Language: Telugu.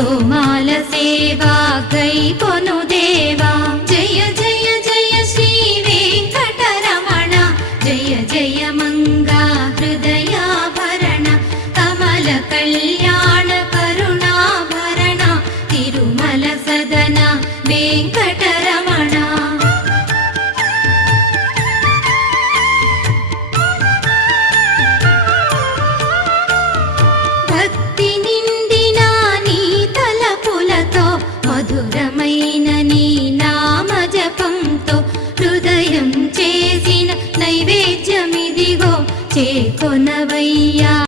తోమాల సేవా గై కొను దేవా జయ జయ జయ శ్రీ వెంకటరమణ జయ జయ మంగా హృదయాభరణ కమల కళ్యాణ కరుణాభరణ తిరుమల సదన వెంకటరమణ మధురమైన నీ నామ జపంతో హృదయం చేసిన నైవేద్యమిదిగో చేకొనవయ్యా।